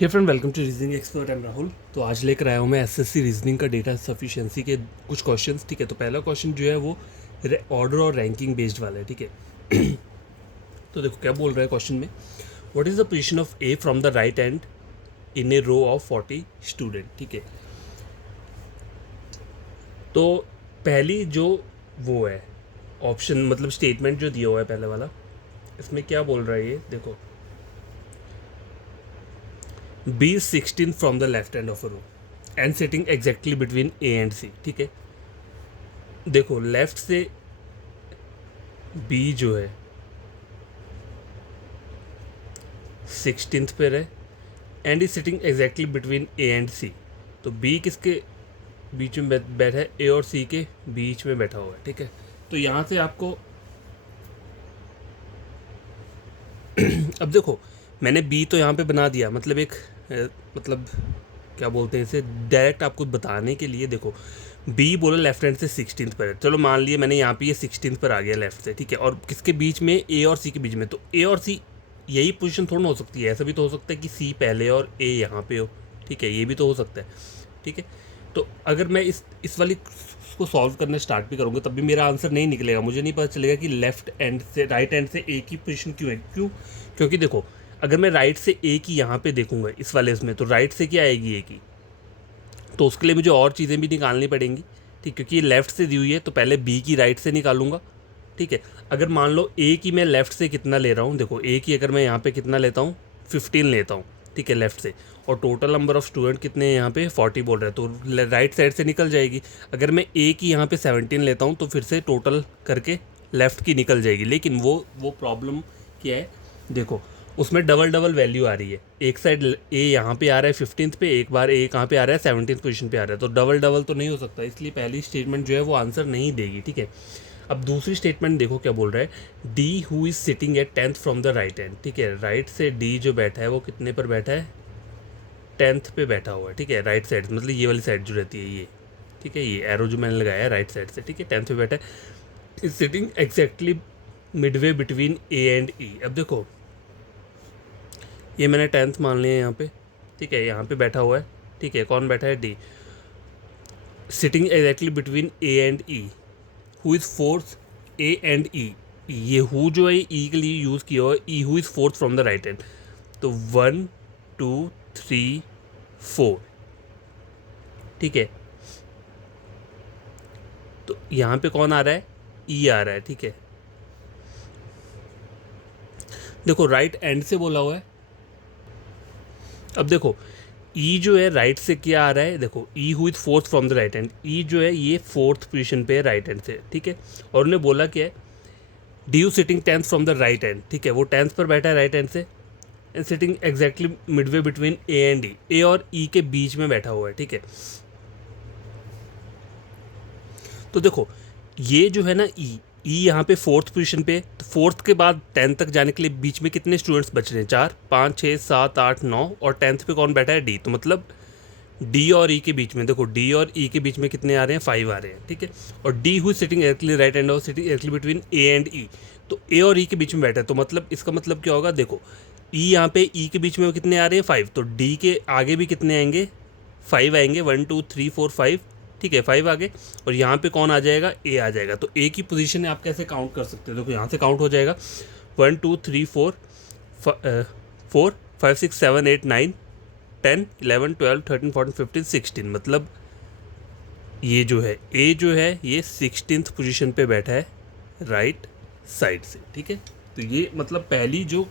Hey friend, welcome to reasoning expert. Am Rahul. तो आज लेकर आया हूँ मैं एसएससी रीजनिंग का डेटा सफिशिएंसी के कुछ क्वेश्चंस। ठीक है, तो पहला क्वेश्चन जो है वो ऑर्डर और रैंकिंग बेस्ड वाला है। ठीक है, तो देखो क्या बोल रहा है क्वेश्चन में। What is the position of A from the right end in a row of 40 student. ठीक है, तो पहली जो वो है ऑप्शन मतलब स्टेटमेंट जो दिया हुआ है पहले वाला, इसमें क्या बोल रहा है ये देखो। B is 16 from the left end of a row and sitting exactly between A and C। ठीक है, देखो लेफ्ट से B जो है 16th पे है and is sitting exactly between A and C। तो B किसके बीच में बैठा है? A और C के बीच में बैठा हुआ है। ठीक है, तो यहाँ से आपको अब देखो मैंने B तो यहाँ पे बना दिया, मतलब एक मतलब क्या बोलते हैं इसे, डायरेक्ट आपको बताने के लिए। देखो बी बोला लेफ्ट हैंड से 16th पर है, चलो मान लिए मैंने यहाँ पे ये 16th पर आ गया लेफ्ट से। ठीक है, और किसके बीच में? ए और सी के बीच में। तो ए और सी यही पोजीशन थोड़ा ना हो सकती है, ऐसा भी तो हो सकता है कि सी पहले और ए यहाँ पे हो। ठीक है, ये भी तो हो सकता है। ठीक है, तो अगर मैं इस वाली को सॉल्व करने स्टार्ट भी करूँगा तब भी मेरा आंसर नहीं निकलेगा। मुझे नहीं पता चलेगा कि लेफ्ट एंड से राइट एंड से ए की पोजीशन क्यों है। क्योंकि देखो अगर मैं राइट से ए की यहाँ पे देखूंगा इस वाले इसमें, तो राइट से क्या आएगी ए की, तो उसके लिए मुझे और चीज़ें भी निकालनी पड़ेंगी। ठीक, क्योंकि ये लेफ़्ट से दी हुई है तो पहले बी की राइट से निकालूंगा। ठीक है, अगर मान लो ए की मैं लेफ़्ट से कितना ले रहा हूँ, देखो ए की अगर मैं यहाँ पे कितना लेता हूँ 15 लेता हूँ। ठीक है, लेफ़्ट से, और टोटल नंबर ऑफ़ स्टूडेंट कितने हैं यहाँ पे 40 बोल रहे हैं, तो राइट साइड से निकल जाएगी। अगर मैं ए की यहाँ पे 17 लेता हूँ तो फिर से टोटल करके लेफ़्ट की निकल जाएगी। लेकिन वो प्रॉब्लम क्या है, देखो उसमें डबल डबल वैल्यू आ रही है। एक साइड ए यहाँ पे आ रहा है 15th पे, एक बार ए कहाँ पे आ रहा है 17th पोजीशन पे आ रहा है, तो डबल डबल तो नहीं हो सकता, इसलिए पहली स्टेटमेंट जो है वो आंसर नहीं देगी। ठीक है, अब दूसरी स्टेटमेंट देखो क्या बोल रहा है। D who is sitting at 10th from the right and. ठीक है, राइट से डी जो बैठा है वो कितने पर बैठा है? 10th पे बैठा हुआ है। ठीक है, राइट साइड मतलब ये वाली साइड जो रहती है ये। ठीक है, ये एरो जो मैंने लगाया है राइट साइड से। ठीक है, 10th पे बैठा है, is sitting exactly midway between A and E. अब देखो ये मैंने 10th मान लिया यहाँ पे। ठीक है, यहाँ पे बैठा हुआ है। ठीक है, कौन बैठा है? D, sitting exactly between A and E. Who is fourth? A and E. ये हु जो है ई के लिए यूज़ किया हुआ है। ई who is fourth from the right hand. तो 1 2 3 4। ठीक है, तो यहाँ पे कौन आ रहा है? ई आ रहा है। ठीक है, देखो राइट एंड से बोला हुआ है। अब देखो ई जो है राइट से क्या आ रहा है, देखो E who is fourth from the right hand. E जो है ये फोर्थ पोजीशन पे है राइट हैंड से। ठीक है, और उन्हें बोला क्या है? D you sitting 10th from the right hand. ठीक है, वो 10th पर बैठा है राइट हैंड से and sitting exactly midway between A and E. A और ई के बीच में बैठा हुआ है। ठीक है, तो देखो ये जो है ना ई यहाँ पे फोर्थ पोजीशन पे, तो फोर्थ के बाद 10th तक जाने के लिए बीच में कितने स्टूडेंट्स बच रहे हैं? 4 5 6 7 8 9, और 10th पे कौन बैठा है? डी। तो मतलब डी और ई के बीच में, देखो डी और ई के बीच में कितने आ रहे हैं? 5 आ रहे हैं। ठीक है, और D who sitting actually right hand और sitting actually between A and E. तो ए और ई के बीच में बैठा है, तो मतलब इसका मतलब क्या होगा? देखो ई यहाँ पे ई के बीच में कितने आ रहे हैं? 5, तो डी के आगे भी कितने आएंगे? 5 आएंगे। 1 2 3 4 5। ठीक है, 5 आगे, और यहाँ पे कौन आ जाएगा? ए आ जाएगा। तो ए की पोजीशन आप कैसे काउंट कर सकते हो? देखो यहाँ से काउंट हो जाएगा 1 2 3 4 4 5 6 7 8 9 10 11 12 13 14 15 16। मतलब ये जो है ए जो है ये 16th पोजीशन पे बैठा है राइट साइड से। ठीक है, तो ये मतलब पहली जो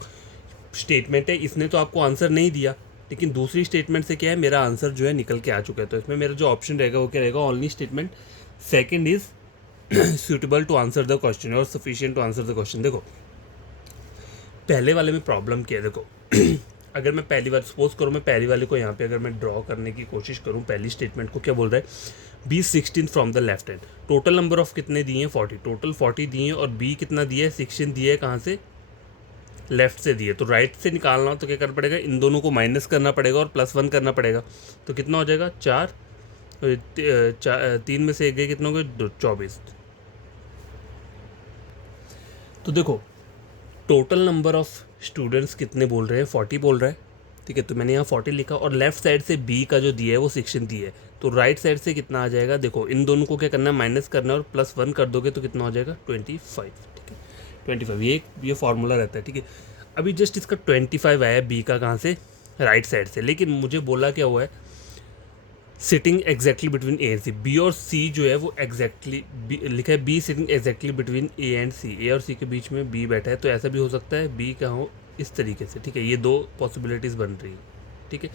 स्टेटमेंट है इसने तो आपको आंसर नहीं दिया, लेकिन दूसरी स्टेटमेंट से क्या है, मेरा आंसर जो है निकल के आ चुका है। तो इसमें मेरा जो ऑप्शन रहेगा वो क्या रहेगा? Only statement second is suitable to answer the question और sufficient to answer the question. देखो पहले वाले में प्रॉब्लम क्या है, देखो अगर मैं पहली बार सपोज करूँ, मैं पहली वाले को यहाँ पे अगर मैं ड्रॉ करने की कोशिश करूँ, पहली स्टेटमेंट को क्या बोल रहा है? B 16 from the left hand. Total number of कितने दिए हैं? 40। टोटल 40 दिए हैं, और बी कितना दिया है? 16 दिया है। कहाँ से? लेफ्ट से दिए। तो राइट से निकालना हो तो क्या करना पड़ेगा? इन दोनों को माइनस करना पड़ेगा और +1 करना पड़ेगा। तो कितना हो जाएगा? 4। 3 में से एक गए, कितना हो गए? 24। तो देखो टोटल नंबर ऑफ स्टूडेंट्स कितने बोल रहे हैं? 40 बोल रहा है। ठीक है, तो मैंने यहाँ 40 लिखा और लेफ्ट साइड से बी का जो दिया है वो 16 दिया है, तो राइट साइड से कितना आ जाएगा, देखो इन दोनों को क्या करना है, माइनस करना है और +1 कर दोगे तो कितना हो जाएगा 25, ठीक है 25, ये फार्मूला रहता है। ठीक है, अभी जस्ट इसका 25 आया बी का, कहाँ से, राइट साइड से, लेकिन मुझे बोला क्या हुआ है, sitting exactly between A and C, B और सी जो है वो एग्जैक्टली लिखा है, B sitting exactly between A and C, A और सी के बीच में बी बैठा है, तो ऐसा भी हो सकता है बी का हो इस तरीके से। ठीक है, ये दो पॉसिबिलिटीज़ बन रही है। ठीक है,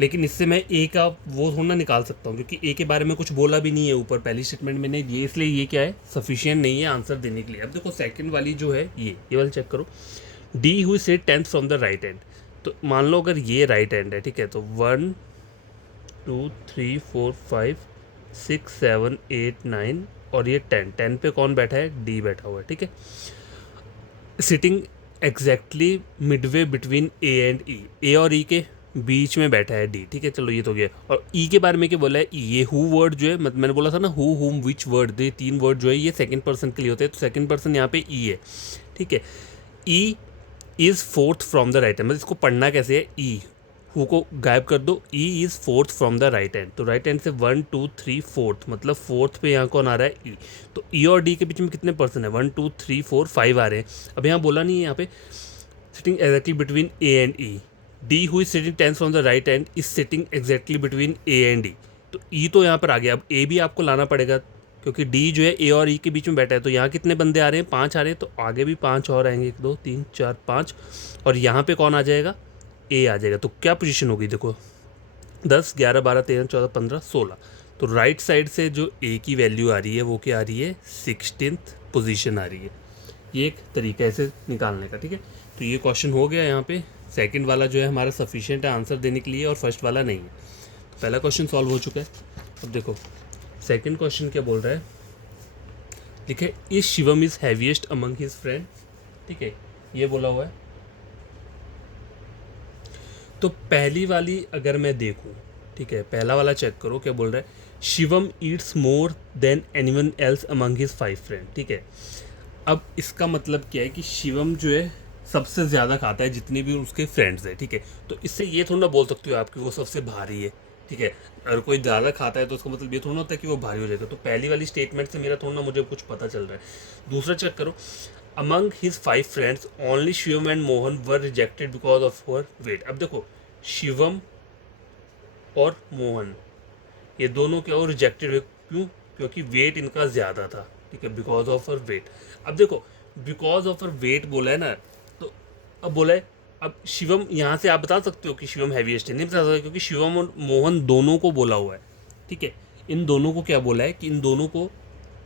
लेकिन इससे मैं ए का वो होना निकाल सकता हूँ, क्योंकि ए के बारे में कुछ बोला भी नहीं है ऊपर पहली स्टेटमेंट में नहीं, ये इसलिए ये क्या है, सफिशिएंट नहीं है आंसर देने के लिए। अब देखो सेकंड वाली जो है ये वाली चेक करो, डी हुई set 10th from the right and, तो मान लो अगर ये राइट एंड है, ठीक है, तो 1 2 3 4 5 6 7 8 9 और ये 10 पे कौन बैठा है, डी बैठा हुआ है। ठीक है, sitting exactly midway between A and E, A और ई के बीच में बैठा है डी। ठीक है, चलो ये तो गया। और ई के बारे में क्या बोला है, ये हु वर्ड जो है, मैंने बोला था ना हु हुम विच वर्ड, ये 3 वर्ड जो है ये सेकंड पर्सन के लिए होते हैं, तो सेकंड पर्सन यहाँ पे ई है। ठीक है, E is 4th from the right hand, मतलब इसको पढ़ना कैसे है, ई हु को गायब कर दो, E is 4th from the right hand, तो राइट हैंड से 1 2 3 4th, मतलब 4th पे यहाँ कौन आ रहा है, ई, तो ई और डी के बीच में कितने पर्सन है, 1 2 3 4 5 आ रहे हैं। अब यहाँ बोला नहीं है यहाँ पे sitting exactly between A and E, D who sitting 10th from the right hand is sitting exactly between A and E, तो ई तो यहाँ पर आ गया, अब ए भी आपको लाना पड़ेगा, क्योंकि डी जो है ए और ई के बीच में बैठा है, तो यहाँ कितने बंदे आ रहे हैं, 5 आ रहे हैं, तो आगे भी 5 और आएंगे, 1 2 3 4 5, और यहाँ पे कौन आ जाएगा, ए आ जाएगा। तो क्या पोजीशन होगी, देखो 10 11 12 13 14 15 16, तो राइट साइड से जो ए की वैल्यू आ रही है वो क्या आ रही है, 16th पोजीशन आ रही है। ये एक तरीका है इसे निकालने का। ठीक है, तो ये क्वेश्चन हो गया यहाँ पे, सेकंड वाला जो है हमारा सफिशिएंट है आंसर देने के लिए और फर्स्ट वाला नहीं है। तो पहला क्वेश्चन सॉल्व हो चुका है। अब देखो सेकंड क्वेश्चन क्या बोल रहा है, देखिए इस Shivam is heaviest among his friend. ठीक है, ये बोला हुआ है। तो पहली वाली अगर मैं देखूं, ठीक है, पहला वाला चेक करो क्या बोल रहा है, Shivam Yeats more than anyone else among his 5 friend. ठीक है, अब इसका मतलब क्या है कि शिवम जो है सबसे ज़्यादा खाता है जितने भी उसके फ्रेंड्स हैं। ठीक है, तो इससे ये थोड़ा बोल सकते हो आप कि वो सबसे भारी है। ठीक है, अगर कोई ज़्यादा खाता है तो उसका मतलब ये थोड़ा होता है कि वो भारी हो जाएगा। तो पहली वाली स्टेटमेंट से मेरा थोड़ा मुझे कुछ पता चल रहा है। दूसरा चेक करो, among his 5 friends only Shivam and Mohan were rejected because of her weight. अब देखो शिवम और मोहन ये दोनों क्या हो रिजेक्टेड हुए, क्यों, क्योंकि वेट इनका ज़्यादा था। ठीक है, बिकॉज ऑफ हर वेट। अब देखो बिकॉज ऑफ हर वेट बोला है ना, तो अब बोला है, अब शिवम यहाँ से आप बता सकते हो कि शिवम हैवीएस्ट है, नहीं बता सकते, क्योंकि शिवम और मोहन दोनों को बोला हुआ है। ठीक है, इन दोनों को क्या बोला है कि इन दोनों को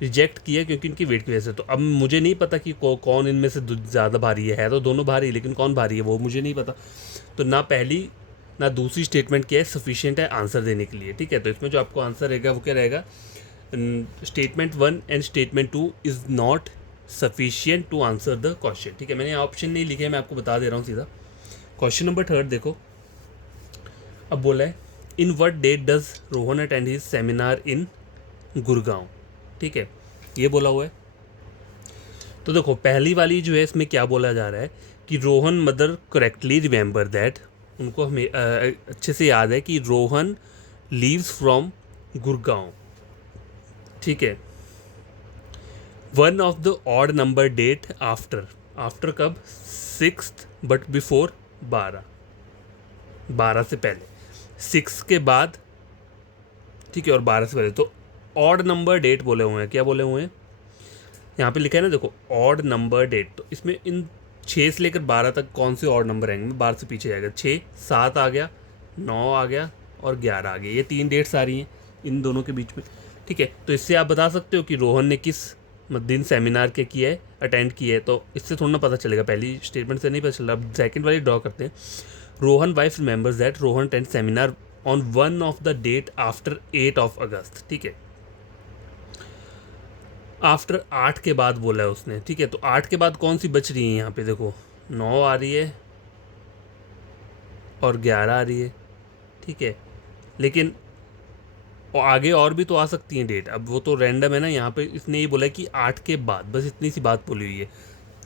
रिजेक्ट किया क्योंकि इनकी वेट की वजह से। तो अब मुझे नहीं पता कि कौन इनमें से ज़्यादा भारी है तो दोनों भारी, लेकिन कौन भारी है वो मुझे नहीं पता। तो ना पहली ना दूसरी स्टेटमेंट क्या है सफिशिएंट है आंसर देने के लिए। ठीक है, तो इसमें जो आपको आंसर रहेगा वो क्या रहेगा, statement 1 and statement 2 is not sufficient to answer the question. ठीक है, मैंने ऑप्शन नहीं लिखे, मैं आपको बता दे रहा हूँ सीधा। क्वेश्चन नंबर 3 देखो, अब बोला है in what date does Rohan attend his seminar इन गुड़गांव। ठीक है, ये बोला हुआ है। तो देखो पहली वाली जो है इसमें क्या बोला जा रहा है कि Rohan mother correctly remember that, उनको हमें अच्छे से याद है कि रोहन लीव्स फ्रॉम गुड़गांव। ठीक है, one of the odd number date after, after कब, 6th बट बिफोर 12 से पहले, 6 के बाद। ठीक है, और 12 से पहले, तो ऑड नंबर डेट बोले हुए हैं। क्या बोले हुए हैं यहाँ पे लिखा है ना, देखो ऑड नंबर डेट, तो इसमें इन 6 से लेकर 12 तक कौन से ऑड नंबर आएंगे, 12 से पीछे जाएगा, 6 7 आ गया, 9 आ गया और 11 आ गया, ये 3 डेट्स आ रही हैं इन दोनों के बीच में। ठीक है, तो इससे आप बता सकते हो कि रोहन ने किस दिन सेमिनार के किया है, अटेंड किया है, तो इससे थोड़ा ना पता चलेगा, पहली स्टेटमेंट से नहीं पता चल रहा। अब सेकेंड वाली ड्रॉ करते हैं, Rohan wife remembers that Rohan attend seminar on one of the date after 8 of August। ठीक है, आफ्टर 8 के बाद बोला है उसने। ठीक है, तो 8 के बाद कौन सी बच रही है यहाँ पे, देखो 9 आ रही है और 11 आ रही है। ठीक है, लेकिन आगे और भी तो आ सकती हैं डेट, अब वो तो रैंडम है ना, यहाँ पे इसने ये बोला है कि 8 के बाद, बस इतनी सी बात बोली हुई है।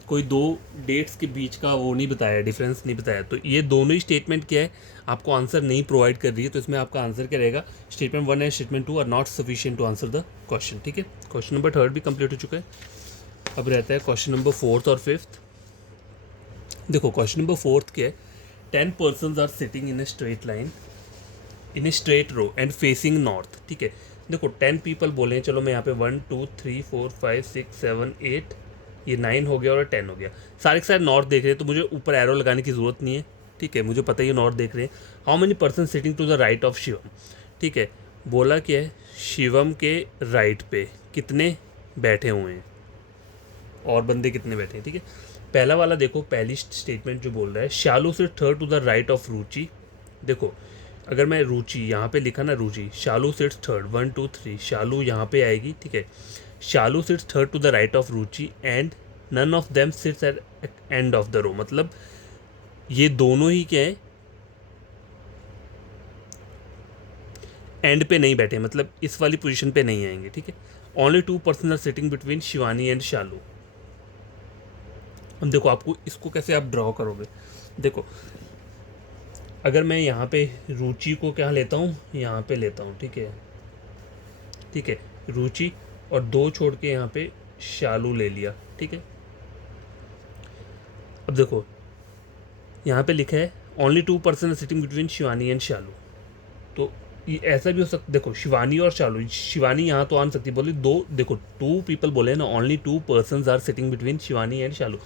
कोई दो डेट्स के बीच का वो नहीं बताया, डिफरेंस नहीं बताया। तो ये दोनों ही स्टेटमेंट क्या है, आपको आंसर नहीं प्रोवाइड कर रही है, तो इसमें आपका आंसर क्या रहेगा, statement 1 and statement 2 are not sufficient to answer the question. ठीक है, क्वेश्चन नंबर 3 भी कंप्लीट हो चुका है। अब रहता है क्वेश्चन नंबर 4 और 5। देखो क्वेश्चन नंबर 4 क्या है, 10 persons are sitting in a straight line in a straight row and facing north. ठीक है, देखो 10 पीपल बोले हैं, चलो मैं यहाँ पे 1 2 3 4 5 6 7 8, ये 9 हो गया और 10 हो गया, सारे के सारे नॉर्थ देख रहे हैं, तो मुझे ऊपर एरो लगाने की ज़रूरत नहीं है। ठीक है, मुझे पता है ये नॉर्थ देख रहे हैं। How many person sitting to the right of Shivam. ठीक है, बोला क्या है, शिवम के राइट पे कितने बैठे हुए हैं और बंदे कितने बैठे हैं। ठीक है, पहला वाला देखो, पहली स्टेटमेंट जो बोल रहा है, शालू से third to the right of Ruchi. देखो अगर मैं रुचि यहाँ पे लिखा ना, रुचि, शालू सिट्स थर्ड, 1 2 3, शालू यहाँ पे आएगी। ठीक है, Shalu sits third to the right of Ruchi and none of them sits at end of the row. मतलब ये दोनों ही क्या है, एंड पे नहीं बैठे, मतलब इस वाली पोजीशन पे नहीं आएंगे। ठीक है, only 2 person are sitting between Shivani and Shalu. अब देखो आपको इसको कैसे आप ड्रॉ करोगे। देखो अगर मैं यहाँ पे रुचि को क्या लेता हूँ, यहाँ पे लेता हूँ। ठीक है, ठीक है, रुचि और 2 छोड़ के यहाँ पे शालू ले लिया। ठीक है, अब देखो यहाँ पे लिखा है only 2 person sitting between Shivani and Shalu, तो ये ऐसा भी हो सकता, देखो शिवानी और शालू, शिवानी यहाँ तो आ सकती है, बोले दो, देखो 2 पीपल बोले ना, only 2 person are sitting between Shivani and Shalu,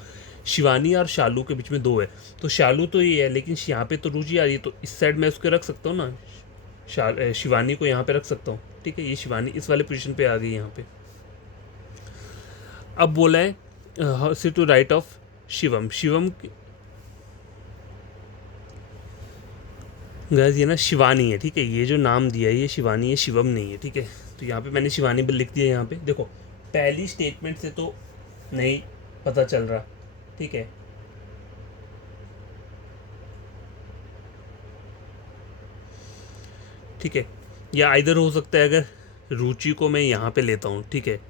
Shivani और शालू के बीच में 2 है, तो शालू तो ये है, लेकिन यहाँ पे तो रुचि आ रही है, तो इस साइड मैं उसको रख सकता हूँ ना, शिवानी को यहाँ पे रख सकता हूँ। ठीक है, ये शिवानी इस वाले पोजीशन पे आ गई यहाँ पे। अब बोला है sit to right of Shivam, guys ये ना शिवानी है। ठीक है, ये जो नाम दिया है ये शिवानी है, शिवम नहीं है। ठीक है, तो यहाँ पे मैंने शिवानी भी लिख दिया यहाँ पे। देखो पहली स्टेटमेंट से तो नहीं पता चल रहा। ठीक है, ठीक है, या इधर हो सकता है, अगर रुचि को मैं यहाँ पे लेता हूँ। ठीक है,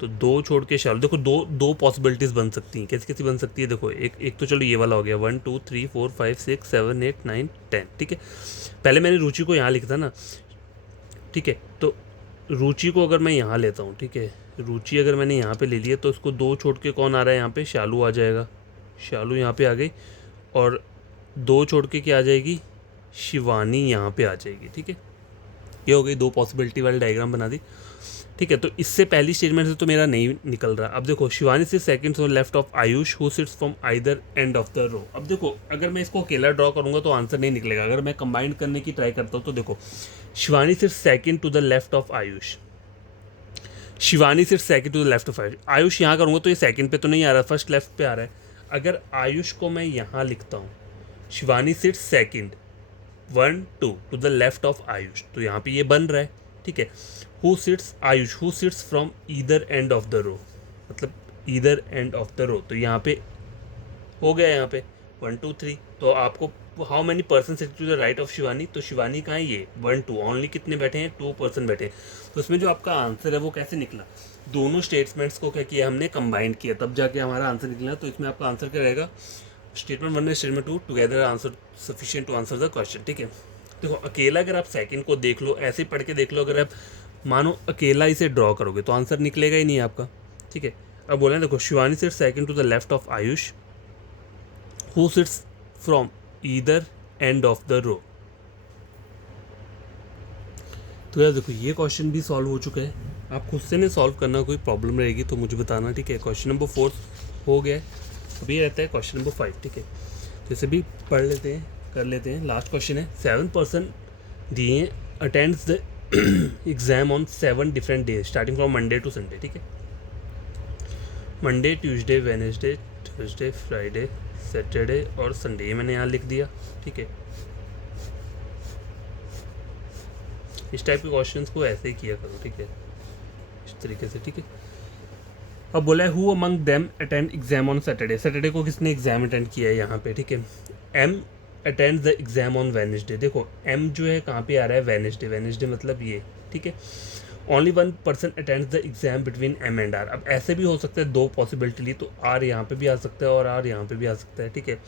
तो 2 छोड़ के शालू, देखो दो पॉसिबिलिटीज़ बन सकती हैं। कैसी कैसी बन सकती है, देखो एक तो चलो ये वाला हो गया, 1 2 3 4 5 6 7 8 9 10। ठीक है, पहले मैंने रुचि को यहाँ लिखा था ना। ठीक है, तो रुचि को अगर मैं यहाँ लेता हूँ, ठीक है, रुचि अगर मैंने यहाँ पे ले लिया, तो उसको 2 छोड़ के कौन आ रहा है यहाँ पे, शालू आ जाएगा, शालू यहाँ पे आ गई, और 2 छोड़ के क्या आ जाएगी, शिवानी यहाँ पे आ जाएगी। ठीक है, ये हो गई 2 पॉसिबिलिटी वाली डायग्राम बना दी। ठीक है, तो इससे पहली स्टेटमेंट से तो मेरा नहीं निकल रहा। अब देखो Shivani sits second on left of Ayush who sits from either end of the row. अब देखो अगर मैं इसको अकेला ड्रॉ करूंगा तो आंसर नहीं निकलेगा। अगर मैं कंबाइन करने की ट्राई करता हूँ तो देखो Shivani sits second to the left of Ayush, Shivani sits second to the left of Ayush, Ayush यहाँ करूँगा तो ये सेकंड पे तो नहीं आ रहा, फर्स्ट लेफ्ट पे आ रहा है। अगर आयुष को मैं यहाँ लिखता हूँ, Shivani sits second 1 2 to the left of Ayush, तो यहाँ पे ये बन रहा है। ठीक है, who sits Ayush, who sits from either end of the row, मतलब either end of the row, तो यहाँ पे हो गया, यहाँ पे 1 2 3। तो आपको how many person sit to the right of Shivani, तो शिवानी कहाँ है, ये 1 2, ओनली कितने बैठे हैं, 2 पर्सन बैठे हैं। तो उसमें जो आपका आंसर है वो कैसे निकला, दोनों स्टेटमेंट्स को क्या किया हमने, कंबाइंड किया, तब जाके हमारा आंसर निकला। तो इसमें आपका आंसर क्या रहेगा, statement 1 and statement 2 together answer sufficient to answer the question. ठीक है, देखो अकेला अगर आप सेकंड को देख लो, ऐसे ही पढ़ के देख लो, अगर आप मानो अकेला इसे ड्रॉ करोगे तो आंसर निकलेगा ही नहीं आपका। ठीक है, अब बोला देखो Shivani sits second to the left of Ayush who sits from either end of the row. तो यार देखो ये क्वेश्चन भी सॉल्व हो चुका है। आप खुद से नहीं सॉल्व करना, कोई प्रॉब्लम रहेगी तो मुझे बताना। ठीक है, क्वेश्चन नंबर 4 हो गया है। अभी ये रहता है क्वेश्चन नंबर 5। ठीक है, तो इसे भी पढ़ लेते हैं, कर लेते हैं। लास्ट क्वेश्चन है, 7 पर्सन दिए attends the exam on 7 different days starting from Monday to Sunday. ठीक है, Monday Tuesday Wednesday Thursday Friday Saturday और संडे, ये मैंने यहाँ लिख दिया। ठीक है, इस टाइप के क्वेश्चंस को ऐसे ही किया करो। ठीक है, इस तरीके से। ठीक है, अब बोला है who among them attend exam on Saturday, Saturday को किसने एग्जाम अटेंड किया है यहाँ पे। ठीक है, M attend the exam on Wednesday, देखो एम जो है कहाँ पे आ रहा है, वेडनेसडे, वेडनेसडे मतलब ये। ठीक है, only 1% attends the exam between M and R. अब ऐसे भी हो सकता है, दो पॉसिबिलिटी ली, तो आर यहाँ पे भी आ सकता है और आर यहाँ पे भी आ सकता है, ठीक है।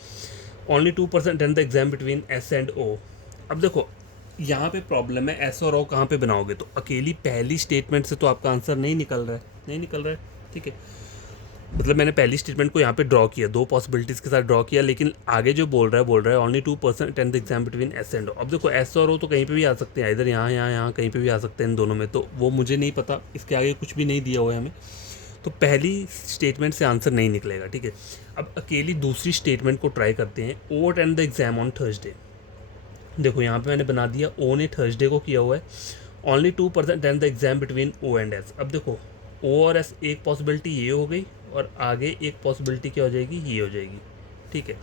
Only 2% attend the exam between S and O. अब देखो यहाँ पे प्रॉब्लम है, एस और ओ कहाँ पे बनाओगे, तो अकेली पहली स्टेटमेंट से तो आपका आंसर नहीं निकल रहा है, नहीं निकल रहा है, ठीक है। मतलब मैंने पहली स्टेटमेंट को यहाँ पे ड्रॉ किया, दो पॉसिबिलिटीज़ के साथ ड्रॉ किया, लेकिन आगे जो बोल रहा है only 2% attend the exam between S and O. अब देखो एस और ओ तो कहीं पे भी आ सकते हैं, इधर यहाँ यहाँ यहाँ कहीं पे भी आ सकते हैं इन दोनों में, तो वो मुझे नहीं पता, इसके आगे कुछ भी नहीं दिया हुआ है हमें, तो पहली स्टेटमेंट से आंसर नहीं निकलेगा, ठीक है। अब अकेली दूसरी स्टेटमेंट को ट्राई करते हैं, O attend the exam on Thursday. देखो यहाँ पे मैंने बना दिया, ओ ने थर्सडे को किया हुआ है, only 2% attend the exam between O and S. अब देखो ओ और एस, एक पॉसिबिलिटी ये हो गई और आगे एक पॉसिबिलिटी क्या हो जाएगी, ये हो जाएगी, ठीक है,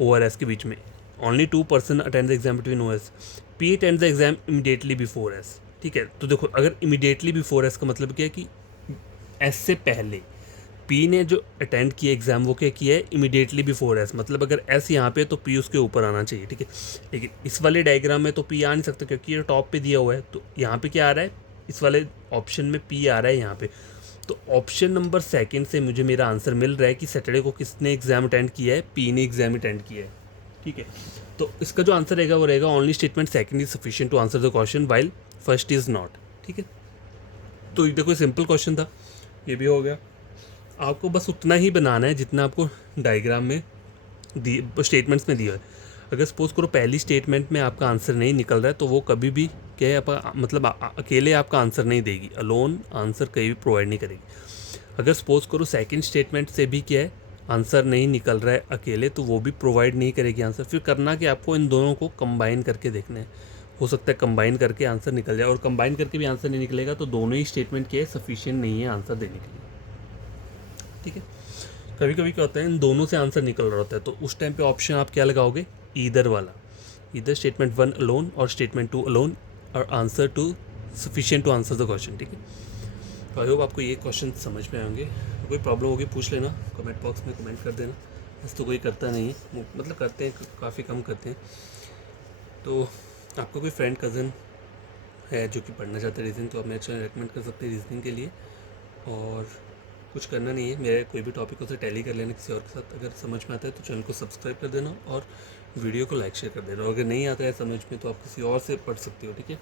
ओ और एस के बीच में। Only 2% attend the exam between O S, P attend the exam immediately before S, ठीक है। तो देखो अगर इमीडिएटली बिफोर एस का मतलब क्या है कि एस से पहले, पी ने जो अटेंड किया एग्ज़ाम वो क्या किया है, इमीडिएटली बिफोर एस, मतलब अगर एस यहाँ पे तो पी उसके ऊपर आना चाहिए, ठीक है। लेकिन इस वाले डायग्राम में तो पी आ नहीं सकता क्योंकि ये टॉप पे दिया हुआ है, तो यहाँ पे क्या आ रहा है, इस वाले ऑप्शन में पी आ रहा है यहाँ पे। तो ऑप्शन नंबर सेकंड से मुझे मेरा आंसर मिल रहा है कि सैटरडे को किसने एग्ज़ाम अटेंड किया है, पी ने एग्ज़ाम अटेंड किया है, ठीक है। तो इसका जो आंसर रहेगा वो रहेगा only statement second is sufficient to answer the question while first is not, ठीक है। तो ये देखो सिंपल क्वेश्चन था, ये भी हो गया। आपको बस उतना ही बनाना है जितना आपको डायग्राम में दी स्टेटमेंट्स में दिया है। अगर सपोज करो पहली स्टेटमेंट में आपका आंसर नहीं निकल रहा है तो वो कभी भी क्या है, आपका मतलब अकेले आपका आंसर नहीं देगी, अलोन आंसर कहीं भी प्रोवाइड नहीं करेगी। अगर सपोज करो सेकंड स्टेटमेंट से भी क्या है, आंसर नहीं निकल रहा है अकेले, तो वो भी प्रोवाइड नहीं करेगी आंसर। फिर करना कि आपको इन दोनों को कंबाइन करके देखना है, हो सकता है कंबाइन करके आंसर निकल जाए, और कंबाइन करके भी आंसर नहीं निकलेगा तो दोनों ही स्टेटमेंट क्या है, सफिशिएंट नहीं है आंसर देने के लिए, ठीक है। कभी कभी क्या होता है, इन दोनों से आंसर निकल रहा होता है, तो उस टाइम पे ऑप्शन आप क्या लगाओगे, ईदर वाला, इधर स्टेटमेंट 1 अलोन और स्टेटमेंट 2 अलोन और answer to sufficient to answer the question, ठीक है। तो आई होप आपको ये क्वेश्चन समझ में आएंगे। कोई प्रॉब्लम होगी पूछ लेना, कमेंट बॉक्स में कमेंट कर देना। ऐसा तो कोई करता नहीं है, मतलब करते हैं, काफ़ी कम करते हैं। तो आपका कोई फ्रेंड कज़न है जो कि पढ़ना चाहते हैं रीजनिंग, तो आप मेरे चैनल रेकमेंड कर सकते हैं रीजनिंग के लिए। और कुछ करना नहीं है, मेरे कोई भी टॉपिक हो तो टैली कर लेना किसी और के साथ। अगर समझ में आता है तो चैनल को सब्सक्राइब कर देना और वीडियो को लाइक शेयर कर देना। और अगर नहीं आता है समझ में तो आप किसी और से पढ़ सकते हो, ठीक है।